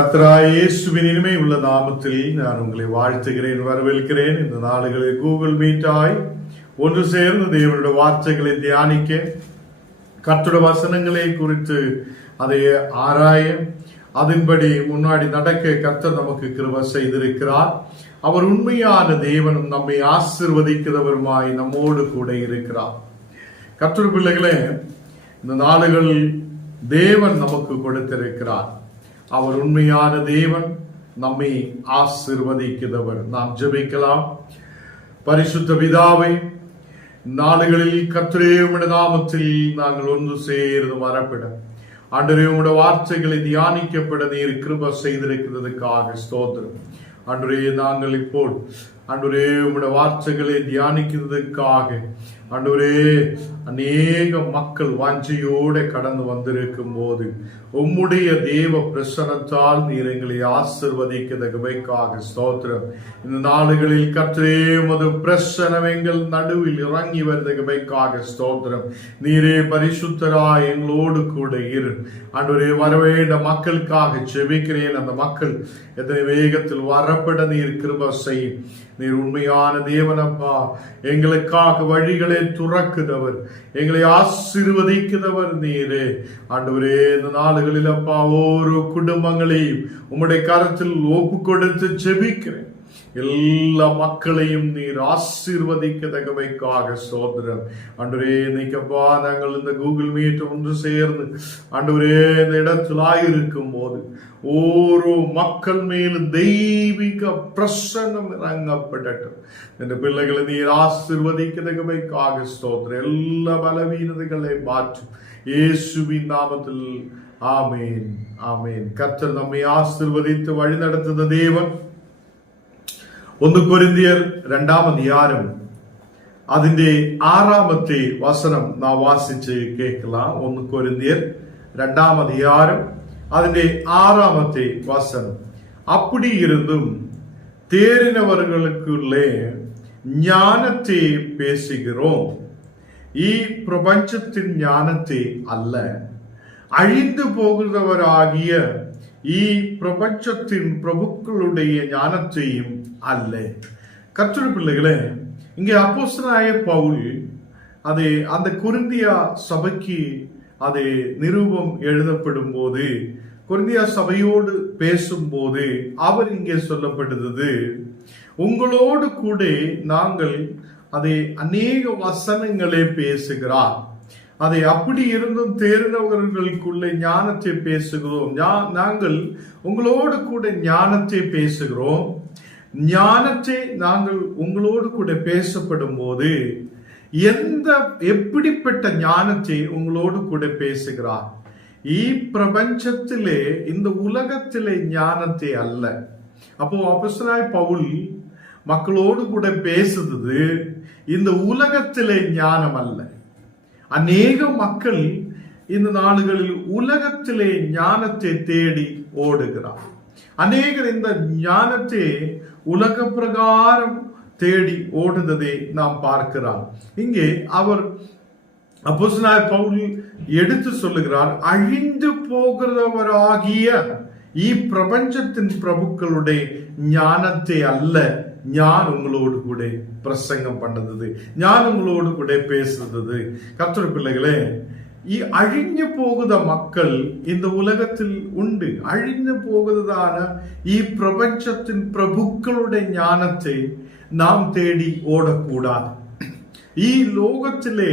கர்த்தராகிய இயேசுவின் இனிமை உள்ள நாமத்தில் நான் உங்களை வாழ்த்துகிறேன், வரவேற்கிறேன். இந்த நாளுகளில் கூகுள் மீட்டாய் ஒன்று சேர்ந்து தேவனுடைய வார்த்தைகளை தியானிக்க, கர்த்தருடைய வசனங்களை குறித்து அதை ஆராய, அதன்படி முன்னாடி நடக்க கர்த்தர் நமக்கு கிருபை செய்திருக்கிறார். அவர் உண்மையான தேவனும் நம்மை ஆசீர்வதிக்கிறவருமாய் நம்மோடு கூட இருக்கிறார். கர்த்தருடைய பிள்ளைகளே, இந்த நாளுகளில் தேவன் நமக்கு கொடுத்திருக்கிறார். அவர் உண்மையான தேவன், நம்மை ஆசீர்வதிக்கிறவர். நாம் ஜெபிக்கலாம். பரிசுத்த பிதாவே, நாடுகளில் கர்த்தரே உம்முடைய நாமத்தில் நாங்கள் ஒன்று சேர்ந்து வரப்பட, ஆண்டவரே உம்முடைய வார்த்தைகளை தியானிக்கப்பட நீர் கிருபை செய்திருக்கிறதுக்காக ஸ்தோத்திரம். ஆண்டவரே, நாங்கள் இப்போ ஆண்டவரே உம்முடைய வார்த்தைகளை தியானிக்கிறதுக்காக ஆண்டவரே அநேக மக்கள் வாஞ்சையோட கடந்து வந்திருக்கும் போது உம்முடைய தேவ பிரசன்னத்தால் நீர் எங்களை ஆசீர்வதிக்கிறதுக்காக ஸ்தோத்திரம். இந்த நாடுகளில் கர்த்தரே உமது பிரசன்னம் எங்கள் நடுவில் இறங்கி வருவதற்காக ஸ்தோத்திரம். நீரே பரிசுத்தராய் எங்களோடு கூட இரு. ஆண்டவரே, வரவேண்ட மக்களுக்காக ஜெபிக்கிறேன். அந்த மக்கள் எத்தனை வேகத்தில் வரப்பட நீர் கிருபை செய்யும். நீர் உண்மையான தேவனப்பா, எங்களுக்காக வழிகளை துறக்குதவர், எங்களை ஆசீர்வதிக்கிறவர் நீரே. ஆண்டவரே, இந்த நாளுகளில் அப்பா ஒரு குடும்பங்களையும் உம்முடைய கரத்தில் ஒப்பு கொடுத்து ஜெபிக்கிறேன். எல்லா மக்களையும் நீர் ஆசீர்வதிக்கத்தக்கவைக்காக சோதரம். ஆண்டவரே, இன்னைக்கப்பா நாங்கள் இந்த கூகுள் மீட் ஒன்று சேர்ந்து ஆண்டவரே இந்த இடத்தில் ஆயிருக்கும் போது ஓரோ மக்கள் மேலும் தெய்வீக பிரசன்னம் இறங்கப்படட்டும். இந்த பிள்ளைகளை நீர் ஆசீர்வதிக்கத்தக்கவைக்காக ஸ்தோத்திரம். எல்லா பலவீனதைகளை மாற்றும் இயேசுவின் நாமத்தில் ஆமேன், ஆமேன். கர்த்தர் நம்மை ஆசீர்வதித்து வழி நடத்துத தேவன். 1 கொரிந்தியர் 2-ാം അധ്യായം അതിന്റെ 6-ാമത്തെ വസനം നാം വാസിച്ച് കേൾக்கலாம். 1 கொரிந்தியர் 2-ാം അധ്യായം അതിന്റെ 6-ാമത്തെ வசனம். அப்படி இருந்தும் தேறினவர்களுக்குள்ளே ஞானத்தை பேசுகிறோம், ഈ பிரபஞ்சத்தின் ஞானத்தை அல்ல, அழிந்து போகிறவராகிய ഈ பிரபஞ்சத்தின் பிரபுக்களுடைய ஞானத்தையும் அல்ல. கர்த்தருடைய பிள்ளைகளே, இங்கே அப்போஸ்தலனாய பவுல் அது அந்த கொரிந்தியா சபைக்கு அது நிருபம் எழுதப்படும் போது, கொரிந்தியா சபையோடு பேசும்போது அவர் இங்கே சொல்லப்படுகிறது, உங்களோடு கூட நாங்கள் அதை அநேக வசனங்களை பேசுகிறார். அதை அப்படி இருந்தும் தேறினவர்களுக்குள்ள ஞானத்தை பேசுகிறோம். நாங்கள் உங்களோடு கூட ஞானத்தை பேசுகிறோம். ஞானத்தை நாங்கள் உங்களோடு கூட பேசப்படும் போது எப்படிப்பட்ட ஞானத்தை உங்களோடு கூட பேசுகிறார்? ഈ പ്രപഞ്ചത്തിലെ இந்த உலகத்திலே ஞானத்தை அல்ல. அப்போ அப்போஸ்தலனாയ பவுல் மக்களோடு கூட பேசுறது இந்த உலகத்திலே ஞானம் அல்ல. அநேக மக்கள் இந்த நாடுகளில் உலகத்திலே ஞானத்தை தேடி ஓடுகிறார். அநேகர் இந்த ஞானத்தை உலக பிரகாரம் தேடி ஓடுவதை நாம் பார்க்கிறோம். இங்கே அவர் அப்போஸ்தலனாய பவுல் எடுத்து சொல்லுகிறார், அழிந்து போகிறவராகிய ഈ பிரபஞ்சத்தின் பிரபுக்களுடைய ஞானத்தை அல்ல ഞാൻ உங்களோடு கூட பிரசங்கம் பண்ணது, ഞാൻ உங்களோடு கூட பேசுறது. கர்த்தருடைய பிள்ளைகளே, ഈ അഴിഞ്ഞു പോകുന്ന மக்கள் இந்த உலகத்தில் ഉണ്ട്. അഴിഞ്ഞു പോകുന്നതാണ് ഈ പ്രപഞ്ചത്തിൻ പ്രഭുക്കളുടെ ஞானத்தை நாம் தேடி ஓடக்கூடாது. ഈ ലോകത്തിലെ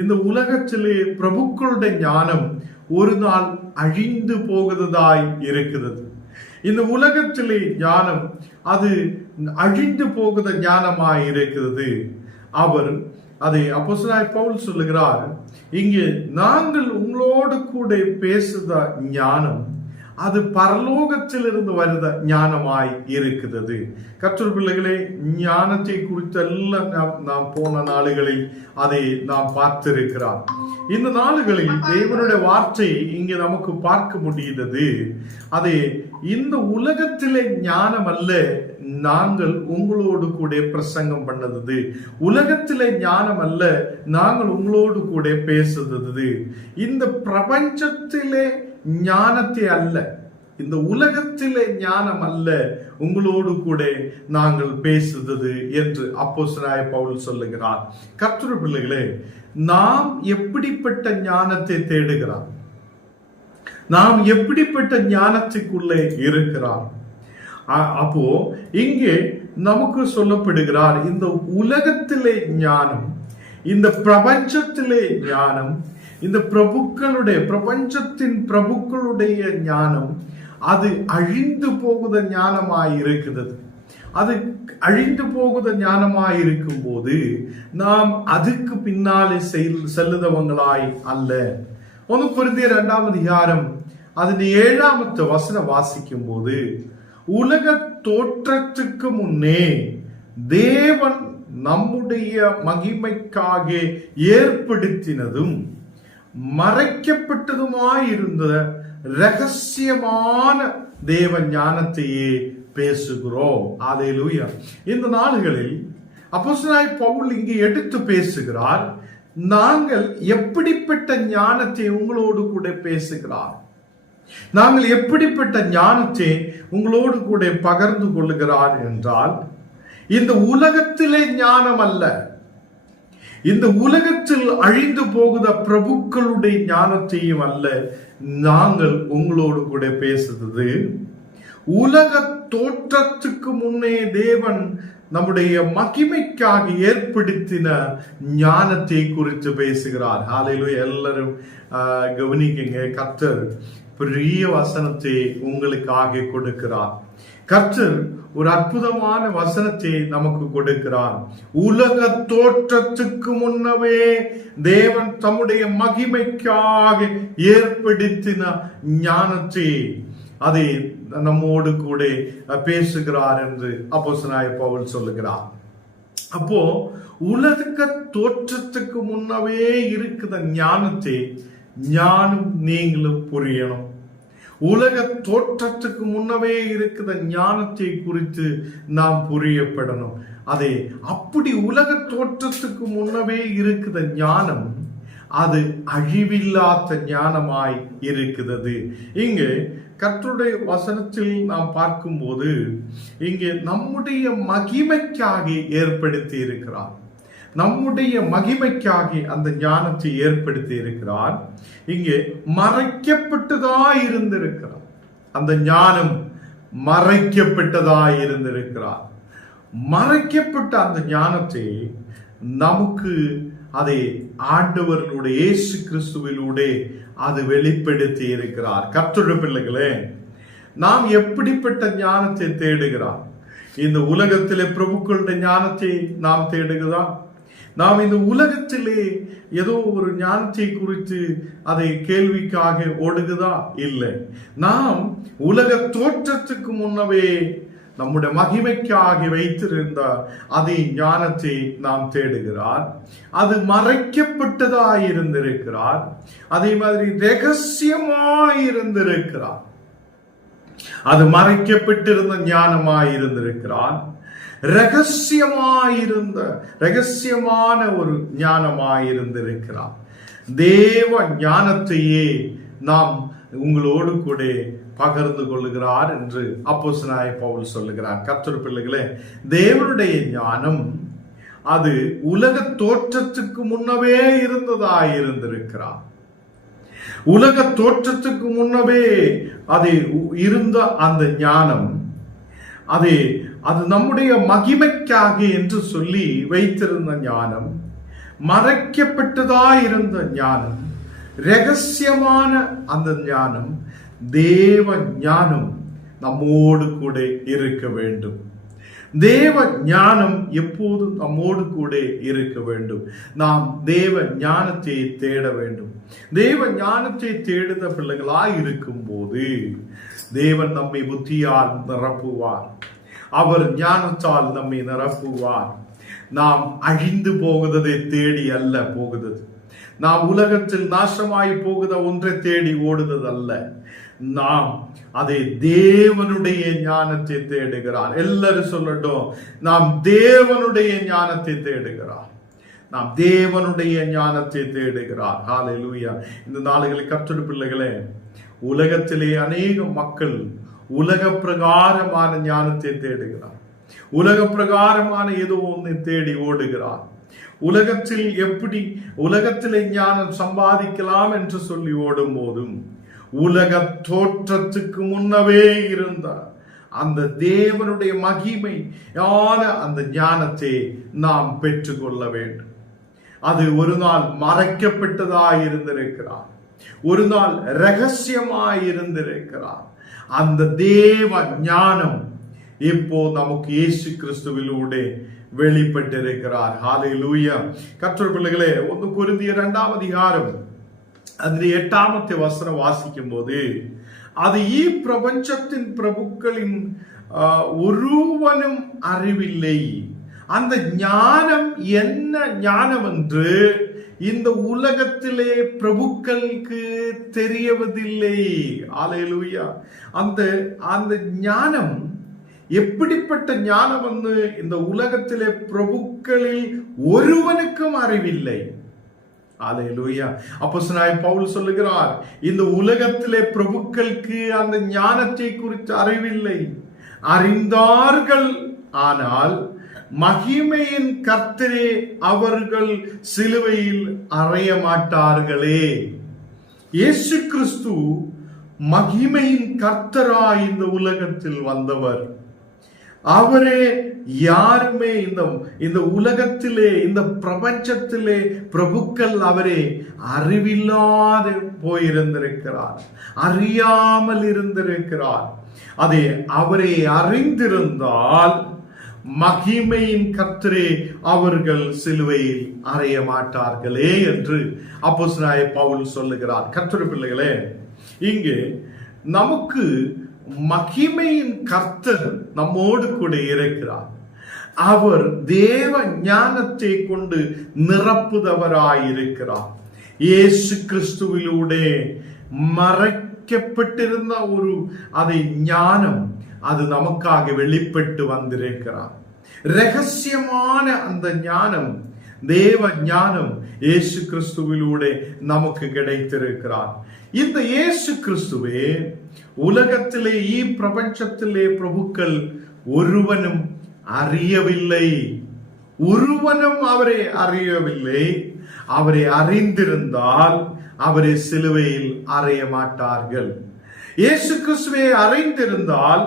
இந்த உலகத்திலே பிரபுக்களுடைய ஞானம் ஒரு நாள் அழிந்து போகிறதாய் இருக்கிறது. இந்த உலகத்திலே ஞானம் அது அழிந்து போகிற ஞானமாய் இருக்கிறது. அவர் அதை அப்போஸ்தலனாய பவுல் சொல்லுகிறார், இங்கே நாங்கள் உங்களோடு கூட பேசுத ஞானம் அது பரலோகத்திலிருந்து வருத ஞானமாய் இருக்கிறது. கர்த்தருடைய பிள்ளைகளே, ஞானத்தை குறித்தெல்லாம் நாம் போன நாளுகளில் அதை நாம் பார்த்திருக்கிறோம். இந்த நாளுகளில் தேவனுடைய வார்த்தை இங்கே நமக்கு பார்க்க முடிகிறது. அதை இந்த உலகத்திலே ஞானம் அல்ல நாங்கள் உங்களோடு கூட பிரசங்கம் பண்ணது, உலகத்திலே ஞானம் அல்ல நாங்கள் உங்களோடு கூட பேசுறது, இந்த பிரபஞ்சத்திலே ஞானத்தை அல்ல. இந்த உலகத்திலே ஞானம் அல்ல உங்களோடு கூட நாங்கள் பேசுறது என்று அப்போஸ்தலனாகிய பவுல் சொல்லுகிறார். கர்த்தருடைய பிள்ளைகளே, நாம் எப்படிப்பட்ட ஞானத்தை தேடுகிறோம்? நாம் எப்படிப்பட்ட ஞானத்துக்குள்ளே இருக்கிறோம்? அப்போ இங்கே நமக்கு சொல்லப்படுகிறார், இந்த உலகத்திலே ஞானம், இந்த பிரபஞ்சத்திலே ஞானம், இந்த பிரபஞ்சத்தின் பிரபுக்களுடைய ஞானம் அது அழிந்து போகுத ஞானமாய் இருக்கிறது. அது அழிந்து போகுத ஞானமாய் இருக்கும் போது நாம் அதுக்கு பின்னாலே செல்லுதவங்களாய் அல்ல. 1 கொரிந்தியர் 2ஆம் அதிகாரம் அதன் 7ஆம் வசனம் வாசிக்கும் போது, உலக தோற்றத்துக்கு முன்னே தேவன் நம்முடைய மகிமைக்காக ஏற்படுத்தினதும் மறைக்கப்பட்டதுமாயிருந்த ரகசியமான தேவ ஞானத்தையே பேசுகிறோம். அல்லேலூயா. இந்த நாள்களில் அப்போஸ்தலனாகிய பவுல் இங்கே எடுத்து பேசுகிறார், நாங்கள் எப்படிப்பட்ட ஞானத்தை உங்களோடு கூட பேசுகிறார், நாங்கள் எப்படிப்பட்ட ஞானத்தை உங்களோடு கூட பகிர்ந்து கொள்ளுகிறார் என்றால், இந்த உலகத்திலே ஞானம் அல்ல, இந்த உலகத்தில் அழிந்து போகுத பிரபுக்களுடைய ஞானத்தையும் அல்ல நாங்கள் உங்களோடு கூட பேசுறது, உலக தோற்றத்துக்கு முன்னே தேவன் நம்முடைய மகிமைக்காக ஏற்படுத்தின ஞானத்தை குறித்து பேசுகிறார். ஹல்லேலூயா. எல்லாரும் கவனிக்கங்க. கர்த்தர் பெரிய வசனத்தை உங்களுக்காக கொடுக்கிறார். கர்த்தர் ஒரு அற்புதமான வசனத்தை நமக்கு கொடுக்கிறார். உலக தோற்றத்துக்கு முன்னவே தேவன் தம்முடைய மகிமைக்காக ஏற்படுத்தின ஞானத்தை அதை நம்மோடு கூட பேசுகிறார் என்று அப்போஸ்தலனாகிய பவுல் சொல்லுகிறார். அப்போ உலக தோற்றத்துக்கு முன்னவே இருக்கிற ஞானத்தை ஞானம் நீங்களும் புரியணும். உலக தோற்றத்துக்கு முன்னவே இருக்கிற ஞானத்தை குறித்து நாம் புரியப்படணும். அதை அப்படி உலக தோற்றத்துக்கு முன்னவே இருக்கிற ஞானம் அது அழிவில்லாத ஞானமாய் இருக்கிறது. இங்கு கர்த்தருடைய வசனத்தில் நாம் பார்க்கும்போது இங்கே நம்முடைய மகிமைக்காக ஏற்படுத்தி இருக்கிறார், நம்முடைய மகிமைக்காக அந்த ஞானத்தை ஏற்படுத்தி இருக்கிறார். இங்கே மறைக்கப்பட்டதாய் இருந்திருக்கிறார், அந்த ஞானம் மறைக்கப்பட்டதாய் இருந்திருக்கிறார். மறைக்கப்பட்ட அந்த ஞானத்தை நமக்கு அதை ஆண்டவர்களுடைய இயேசு கிறிஸ்துவிலூടെ அது வெளிப்படுத்தி இருக்கிறார். கர்த்தருடைய பிள்ளைகளே, நாம் எப்படிப்பட்ட ஞானத்தை தேடுகிறோம்? இந்த உலகத்திலே பிரபுக்களுடைய ஞானத்தை நாம் தேடுகிறோம். நாம் இந்த உலகத்திலே ஏதோ ஒரு ஞானத்தை குறித்து அதை கேள்விக்காக ஓடுகிறதா? இல்லை. நாம் உலக தோற்றத்துக்கு முன்னவே நம்முடைய மகிமைக்காக வைத்திருந்த அதே ஞானத்தை நாம் தேடுகிறார். அது மறைக்கப்பட்டதாயிருந்திருக்கிறார், அதே மாதிரி ரகசியமாயிருந்திருக்கிறார். அது மறைக்கப்பட்டிருந்த ஞானமாயிருந்திருக்கிறார், ரகசியமான ஒரு ஞானமாயிருந்திருக்கிறார். தேவ ஞானத்தையே நாம் உங்களோடு கூட பகிர்ந்து கொள்ளுகிறார் என்று அப்போஸ்தலனாகிய பவுல் சொல்லுகிறார். கர்த்தருடைய பிள்ளைகளே, தேவனுடைய ஞானம் அது உலக தோற்றத்துக்கு முன்னவே இருந்ததாயிருந்திருக்கிறார். உலக தோற்றத்துக்கு முன்னவே அது இருந்த அந்த ஞானம் அது நம்முடைய மகிமைக்காக என்று சொல்லி வைத்திருந்த ஞானம், மறைக்கப்பட்டதாயிருந்த ஞானம், ரகசியமான அந்த ஞானம், தேவ ஞானம் நம்மோடு கூட இருக்க வேண்டும். தேவ ஞானம் எப்போதும் நம்மோடு கூட இருக்க வேண்டும். நாம் தேவ ஞானத்தை தேட வேண்டும். தேவ ஞானத்தை தேடுத பிள்ளைகளாய் இருக்கும் போது தேவன் நம்மை புத்தியால் நிரப்புவார், அவர் ஞானத்தால் நம்மை நிரப்புவார். நாம் அழிந்து போகுததை தேடி அல்ல போகுது, நாம் உலகத்தில் நாசமாய் போகுத ஒன்றை தேடி ஓடுதல் அல்ல, நாம் அதை தேவனுடைய ஞானத்தை தேடுகிறார். எல்லாரும் சொல்லட்டும், நாம் தேவனுடைய ஞானத்தை தேடுகிறார், நாம் தேவனுடைய ஞானத்தை தேடுகிறார். ஹல்லேலூயா. இந்த நாளுகளில் கர்த்தருடைய பிள்ளைகளே, உலகத்திலே அநேக மக்கள் உலக பிரகாரமான ஞானத்தை தேடுகிறார். உலக பிரகாரமான ஏதோ ஒன்றை தேடி ஓடுகிறார். உலகத்தில் எப்படி உலகத்திலே ஞானம் சம்பாதிக்கலாம் என்று சொல்லி ஓடும் போதும் உலக தோற்றத்துக்கு முன்னவே இருந்தார் அந்த தேவனுடைய மகிமையான அந்த ஞானத்தை நாம் பெற்றுக்கொள்ள வேண்டும். அது ஒரு நாள் மறைக்கப்பட்டதாய் இருந்திருக்கிறார், ஒரு நாள் ரகசியமாய் இருந்திருக்கிறார். அந்த தேவ ஞானம் இப்போ நமக்கு இயேசு கிறிஸ்துவிலூടെ வெளிப்பட்டிருக்கிறார். ஹல்லேலூயா. கர்த்தருடைய பிள்ளைகளே, 1 கொரிந்தியர் 2 அதிகாரம் അതിന്റെ 8ാമത്തെ വചനം വാസിക്കുമ്പോൾ അത് ഈ പ്രപഞ്ചത്തിൻ പ്രഭുക്കളിൻ ഒരുവനും அறிவில்லை. அந்த ஞானம் என்ன ஞானம் என்று இந்த உலகத்திலே பிரபுக்களுக்கு தெரியவதில்லை. ஹல்லேலூயா. அந்த ஞானம் எப்படிப்பட்ட ஞானம் என்று இந்த உலகத்திலே பிரபுக்களில் ஒருவனுக்கும் அறிவில்லை. ஹல்லேலூயா. அப்போஸ்தலனாகிய பவுல் சொல்லுகிறார், இந்த உலகத்திலே பிரபுக்களுக்கு அந்த ஞானத்தை குறித்து அறிவில்லை. அறிந்தார்கள், ஆனால் மகிமையின் கர்த்தரே அவர்கள் சிலுவையில் அறைய மாட்டார்களே. இயேசு கிறிஸ்து மகிமையின் கர்த்தராய் இந்த உலகத்தில் வந்தவர். அவரே யாருமே இந்த உலகத்திலே இந்த பிரபஞ்சத்திலே பிரபுக்கள் அவரே அறிவில்லாது போயிருந்திருக்கிறார், அறியாமல் இருந்திருக்கிறார். அதை அவரை அறிந்திருந்தால் மகிமையின் கர்த்தரே அவர்கள் சிலுவையில் அறைய மாட்டார்களே என்று அப்போஸ்தலனாகிய பவுல் சொல்லுகிறார். கர்த்தருடைய பிள்ளைகளே, இங்கே நமக்கு மகிமையின் கர்த்தர் நம்மோடு கூட இருக்கிறார். அவர் தேவ ஞானத்தை கொண்டு நிரப்புதவராயிருக்கிறார். இயேசு கிறிஸ்துவிலூടെ மறைக்கப்பட்டிருந்த ஒரு அதை ஞானம் அது நமக்காக வெளிப்பட்டு வந்திருக்கிறார். ரகசியமான அந்த ஞானம், தேவ ஞானம் இயேசு கிறிஸ்துவிலூടെ நமக்கு கிடைத்திருக்கிறார். இந்த இயேசு கிறிஸ்துவே உலகத்திலே பிரபஞ்சத்திலே பிரபுக்கள் ஒருவனும் அறியவில்லை. ஒருவனும் அவரை அறியவில்லை. அவரை அறிந்திருந்தால் அவரை சிலுவையில் அறைய மாட்டார்கள். இயேசு கிறிஸ்துவை அறிந்திருந்தால்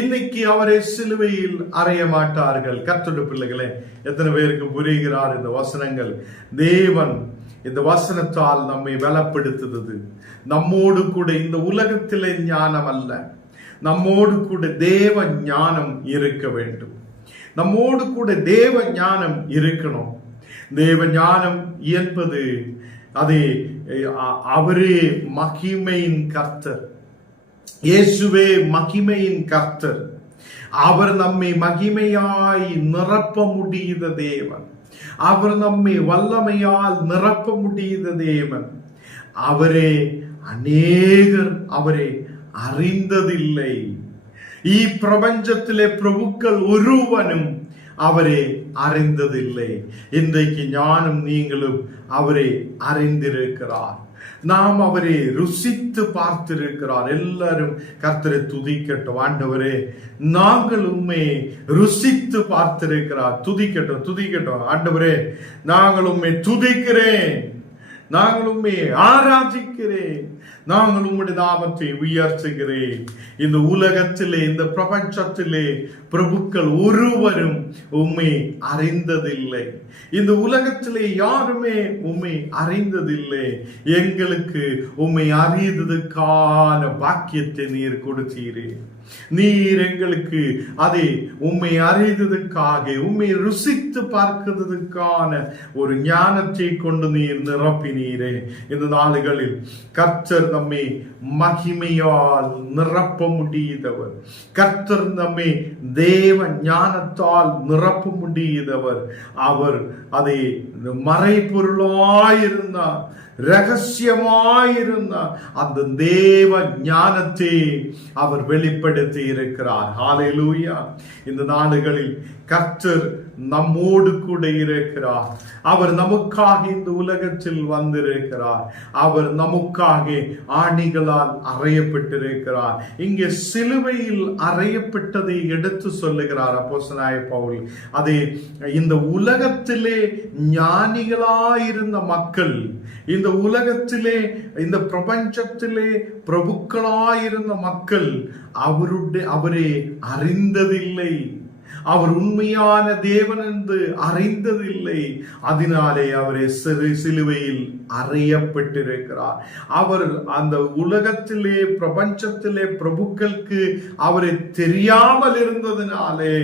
இன்னைக்கு அவரை சிலுவையில் அறைய மாட்டார்கள். கர்த்தருடைய பிள்ளைகளே, எத்தனை பேருக்கு புரிகிறார் இந்த வசனங்கள்? தேவன் இந்த வசனத்தால் நம்மை பலப்படுத்துகிறது. நம்மோடு கூட இந்த உலகத்திலே ஞானம் அல்ல, நம்மோடு கூட தேவ ஞானம் இருக்க வேண்டும். நம்மோடு கூட தேவ ஞானம் இருக்கணும். தேவ ஞானம் என்பது அதே அவரே மகிமையின் கர்த்தர். இயேசுவே மகிமையின் கர்த்தர். அவர் நம்மை மகிமையாய் நிரப்ப முடியுத தேவன். அவர் நம்மை வல்லமையால் நிரப்ப முடியுத தேவன். அவரே அநேகர் அவரை அறிந்ததில்லை. பிரபஞ்சத்திலே பிரபுக்கள் ஒருவனும் அவரை அறிந்ததில்லை. இன்றைக்கு ஞானம் நீங்களும் அவரை அறிந்திருக்கிறார். நாம் அவரை ருசித்து பார்த்திருக்கிறார். எல்லாரும் கர்த்தரை துதிக்கட்டும். ஆண்டவரே, நாங்கள் உம்மை ருசித்து பார்த்திருக்கிறார். துதிக்கட்டும், துதிக்கட்டும். ஆண்டவரே, நாங்கள் உம்மை துதிக்கிறேன், நாங்கள் உம்மை ஆராதிக்கிறேன், நாங்கள் உம்முடைய நாமத்தை உயர்த்துகிறேன். இந்த உலகத்திலே இந்த பிரபஞ்சத்திலே பிரபுக்கள் ஒருவரும் உம்மை அறிந்ததில்லை. இந்த உலகத்திலே யாருமே உம்மை அறிந்ததில்லை. எங்களுக்கு உம்மை அறிந்ததுக்கான பாக்கியத்தை நீர் கொடுத்தீரே. நீர் எங்களுக்கு அதை உம்மை அறிந்ததுக்காக, உம்மை ருசித்து பார்க்கிறதுக்கான ஒரு ஞானத்தை கொண்டு நீர் நிரப்பினீரே. இந்த நாளுகளில் கர்த்தர் நம்மை மகிமையால் நிரப்ப முடியுதவர். கர்த்தர் நம்மை தேவ ஞானத்தால் நிரப்ப முடியுதவர். அவர் அதை மறைபொருளாயிருந்தார், ரகசியமாயிருந்த அந்த தேவ ஞானத்தை அவர் வெளிப்படுத்தி இருக்கிறார். ஹல்லேலூயா. இந்த நாடுகளில் கர்த்தர் நம்மோடு கூட இருக்கிறார். அவர் நமக்காக இந்த உலகத்தில் வந்திருக்கிறார். அவர் நமக்காக ஆணிகளால் அறையப்பட்டிருக்கிறார். இங்கே சிலுவையில் அறையப்பட்டதை எடுத்து சொல்லுகிறார் அப்போஸ்தலனாகிய பவுல். அதே இந்த உலகத்திலே ஞானிகளாயிருந்த மக்கள், இந்த உலகத்திலே இந்த பிரபஞ்சத்திலே பிரபுக்களாயிருந்த மக்கள் அவரை அறிந்ததில்லை. அவர் உண்மையான தேவன் என்று அறிந்ததில்லை. அதனாலே அவரை சிலுவையில் அறையப்பட்டிருக்கிறார். அவர் அந்த உலகத்திலே பிரபஞ்சத்திலே பிரபுக்களுக்கு அவரை தெரியாமல் இருந்ததினாலே,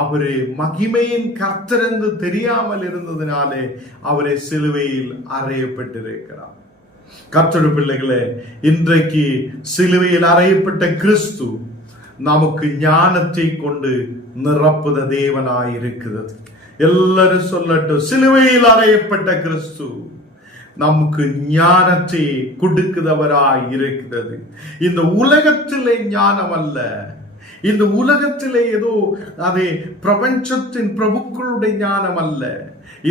அவரை மகிமையின் கர்த்தர் என்று தெரியாமல் இருந்ததினாலே அவரை சிலுவையில் அறையப்பட்டிருக்கிறார். கர்த்தருடைய பிள்ளைகளே, இன்றைக்கு சிலுவையில் அறையப்பட்ட கிறிஸ்து நமக்கு ஞானத்தை கொண்டு நிரப்புத தேவனாயிருக்கிறது. எல்லாரும் சொல்லட்டும், சிலுவையில் அறையப்பட்ட கிறிஸ்து நமக்கு ஞானத்தை கொடுக்கிறவராய் இருக்கிறது. இந்த உலகத்திலே ஞானம் அல்ல, இந்த உலகத்திலே ஏதோ அதே பிரபஞ்சத்தின் பிரபுக்களுடைய ஞானம் அல்ல,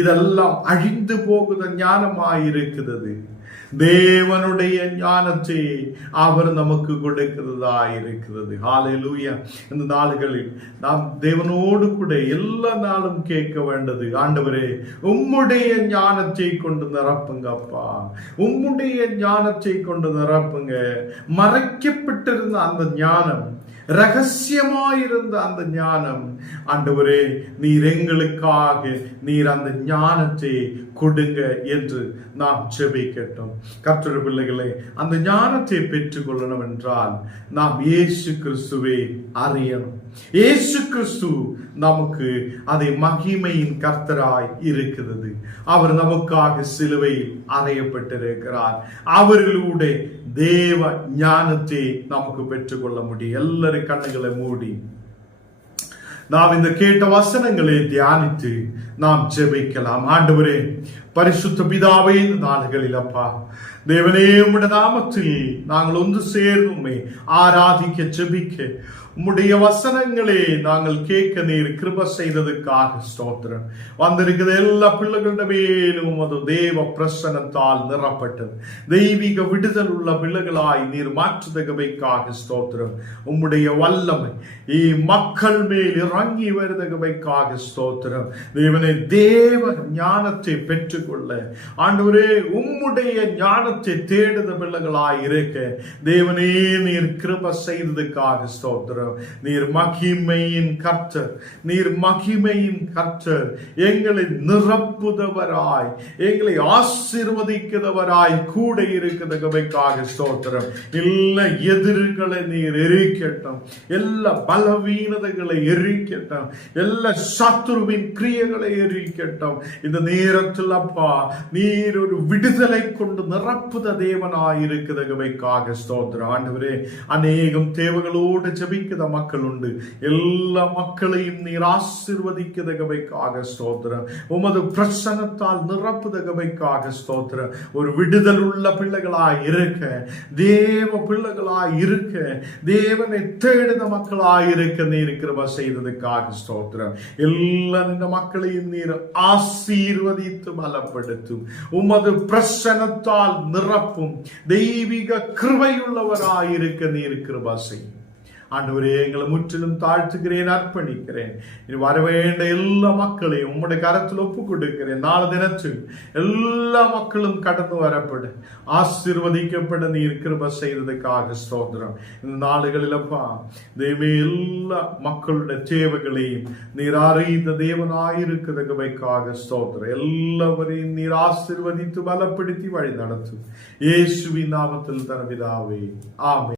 இதெல்லாம் அழிந்து போகுத ஞானமாயிருக்கிறது. தேவனுடைய ஞானத்தை அவர் நமக்கு கொடுக்கிறதா இருக்கிறது. ஹல்லேலூயா. இந்த நாளுகளில் நாம் தேவனோடு கூட எல்லா நாளும் கேட்க வேண்டது, ஆண்டவரே உம்முடைய ஞானத்தை கொண்டு நிரப்புங்க அப்பா, உம்முடைய ஞானத்தை கொண்டு நிரப்புங்க. மறைக்கப்பட்டிருந்த அந்த ஞானம், ரகசியமாயிருந்த அந்த ஞானம், ஆண்டவரே நீர் எங்களுக்காக நீர் அந்த ஞானத்தை கொடுங்க என்று நாம் ஜெபிக்கட்டும். கர்த்தருடைய பிள்ளைகளே, அந்த ஞானத்தை பெற்றுக் கொள்ளணும் என்றால் நாம் இயேசு கிறிஸ்துவை அறியணும். இயேசு கிறிஸ்து நமக்கு அதை மகிமையின் கர்த்தராய் இருக்கிறது. அவர் நமக்காக சிலுவையில் அறையப்பட்டிருக்கிறார். அவர்களுடைய தேவ ஞானத்தை நமக்கு பெற்றுக்கொள்ள முடியும். எல்லாரும் கண்ணுகளை மூடி நாம் இந்த கேட்ட வசனங்களை தியானித்து நாம் ஜெபிக்கலாம். ஆண்டவரே, பரிசுத்த பிதாவே, இந்த நாளுகளில் அப்பா தேவனே, உம்முடைய நாமத்தில் நாங்கள் ஒன்று சேர்ந்து ஆராதிக்க ஜெபிக்க உம்முடைய வசனங்களே நாங்கள் கேட்க நீர் கிருபை செய்ததுக்காக ஸ்தோத்திரம். வந்திருக்கிற எல்லா பிள்ளைகளுடைய மேலும் அது தேவ பிரசன்னத்தால் நிரப்பட்டது. தெய்வீக விடுதல் உள்ள பிள்ளைகளாய் நீர் மாற்றுதகவைக்காக ஸ்தோத்திரம். உம்முடைய வல்லமை மக்கள் மேல் இறங்கி வருதகவைக்காக ஸ்தோத்திரம். தேவனே, தேவ ஞானத்தை பெற்றுக்கொள்ள ஆண்டவரே உம்முடைய ஞானத்தை தேடுத பிள்ளைகளாய் இருக்க தேவனே நீர் கிருபை செய்ததுக்காக ஸ்தோத்திரம். நீர் மகிமையின் கர்த்தர், நீர் மகிமையின் கர்த்தர். எங்களை நிரப்புதவராய், எங்களை ஆசீர்வதிக்கிறவராய் கூட இருக்கிறதுக்காக ஸ்தோத்திரம். எல்லா எதிர்களை நீர் எரிக்கட்டும், எல்லா பலவீனதைகளை எரிக்கட்டும், எல்லா சத்துருவின் கிரியைகளை எரிக்கட்டும். இந்த நேரத்தில் அப்பா நீர் ஒரு விடுதலை கொண்டு நிரப்புத தேவனாய் இருக்கிறதுக்காக ஸ்தோத்திரம். ஆண்டவரே, அநேகம் தேவைகளோடு ஜெபிக்க மக்கள் உண்டு. எல்லா மக்களையும் நீர் ஆசீர்வதிக்கிறதுக்காக ஸ்தோத்திரம். உமது பிரசன்னத்தால் நிரப்புதகவைக்காக ஸ்தோத்திரம். ஒரு விடுதல் உள்ள பிள்ளைகளாய் இருக்க, தேவ பிள்ளைகளாய் இருக்க, தேவனை தேடுத மக்களாய் இருக்க நீர் கிருபை செய்ததுக்காக ஸ்தோத்திரம். எல்லா இந்த மக்களையும் நீர் ஆசீர்வதித்து பலப்படுத்தும். உமது பிரசன்னத்தால் நிரப்பும். தெய்வீக கிருபையுள்ளவராய் இருக்க நீர் கிருபை செய்யும். ஆண்டவரே, எங்களை முற்றிலும் தாழ்த்துகிறேன், அர்ப்பணிக்கிறேன். இனி வரவேண்ட எல்லா மக்களையும் உம்முடைய கரத்தில் ஒப்பு கொடுக்கிறேன். நாலு தினத்தில் எல்லா மக்களும் கடந்து வரப்பட ஆசீர்வதிக்கப்பட நீர் கிருபை செய்ததுக்காக ஸ்தோத்திரம். இந்த நாளுகளில் அப்பா தேவே எல்லா மக்களுடைய தேவைகளையும் நீர் அறிந்த தேவனாயிருக்கிறதுக்காக ஸ்தோத்திரம். எல்லாவரையும் நீர் ஆசீர்வதித்து பலப்படுத்தி வழி நடத்தும். இயேசுவின் நாமத்தில் தன பிதாவே, ஆமென்.